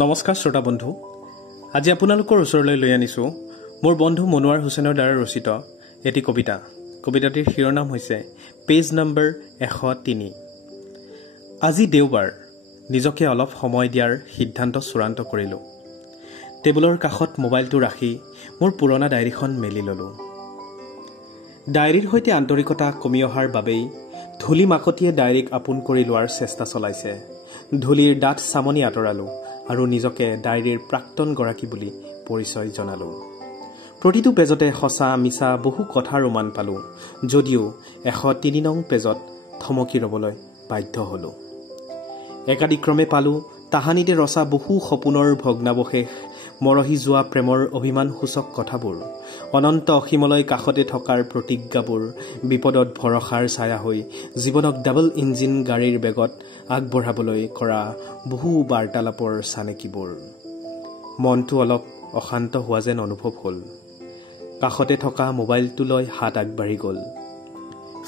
নমস্কাৰ শ্ৰোতা বন্ধু, আজি আপোনালোকৰ ওচৰলৈ লৈ আনিছোঁ মোৰ বন্ধু মনোৱাৰ হুছেইনৰ দ্বাৰা ৰচিত এটি কবিতা। কবিতাটিৰ শিৰোনাম হৈছে পেজ নম্বৰ 103। আজি দেওবাৰ, নিজকে অলপ সময় দিয়াৰ সিদ্ধান্ত চূড়ান্ত কৰিলোঁ। টেবুলৰ কাষত মোবাইলটো ৰাখি মোৰ পুৰণা ডায়েৰীখন মেলি ল'লোঁ। ডায়েৰীৰ সৈতে আন্তৰিকতা কমি অহাৰ বাবেই ধূলি মাকতিয়ে ডায়েৰীক আপোন কৰি লোৱাৰ চেষ্টা চলাইছে। ধূলিৰ ডাঠ চামনি আঁতৰালোঁ আৰু নিজকে ডায়েৰীৰ প্ৰাক্তন গৰাকী বুলি পৰিচয় জনালোঁ। প্ৰতিটো পেজতে সঁচা মিছা বহু কথা ৰোমান পালোঁ, যদিও 103 নং পেজত থমকি ৰ'বলৈ বাধ্য হ'লোঁ। একাদিক্ৰমে পালোঁ তাহানিতে ৰচা বহু সপোনৰ ভগ্নাৱশেষ, মৰহি যোৱা প্ৰেমৰ অভিমানসূচক কথাবোৰ, অনন্ত অসীমলৈ কাষতে থকাৰ প্ৰতিজ্ঞাবোৰ, বিপদত ভৰসাৰ ছায়া হৈ জীৱনক ডাবল ইঞ্জিন গাড়ীৰ বেগত আগবঢ়াবলৈ কৰা বহু বাৰ্তালাপৰ চানেকিবোৰ। মনটো অলপ অশান্ত হোৱা যেন অনুভৱ হ'ল। কাষতে থকা মোবাইলটোলৈ হাত আগবাঢ়ি গ'ল।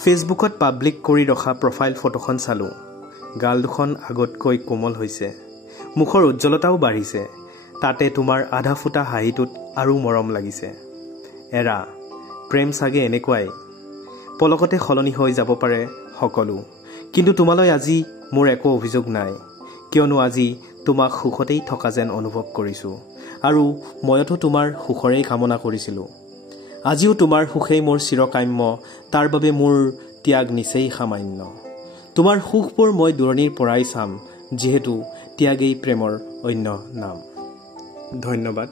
ফেচবুকত পাব্লিক কৰি ৰখা প্ৰফাইল ফটোখন চালোঁ। গাল দুখন আগতকৈ কোমল হৈছে, মুখৰ উজ্জ্বলতাও বাঢ়িছে। তাতে তোমাৰ আধা ফুটা হাঁহিটোত আৰু মৰম লাগিছে। এৰা, প্ৰেম চাগে এনেকুৱাই, পলকতে সলনি হৈ যাব পাৰে সকলো। কিন্তু তোমালৈ আজি মোৰ একো অভিযোগ নাই, কিয়নো আজি তোমাক সুখতেই থকা যেন অনুভৱ কৰিছোঁ আৰু মইতো তোমাৰ সুখৰেই কামনা কৰিছিলোঁ। আজিও তোমাৰ সুখেই মোৰ চিৰকাম্য, তাৰ বাবে মোৰ ত্যাগ নিচেই সামান্য। তোমাৰ সুখবোৰ মই দূৰণিৰ পৰাই চাম, যিহেতু ত্যাগেই প্ৰেমৰ অন্য নাম। ধন্যবাদ।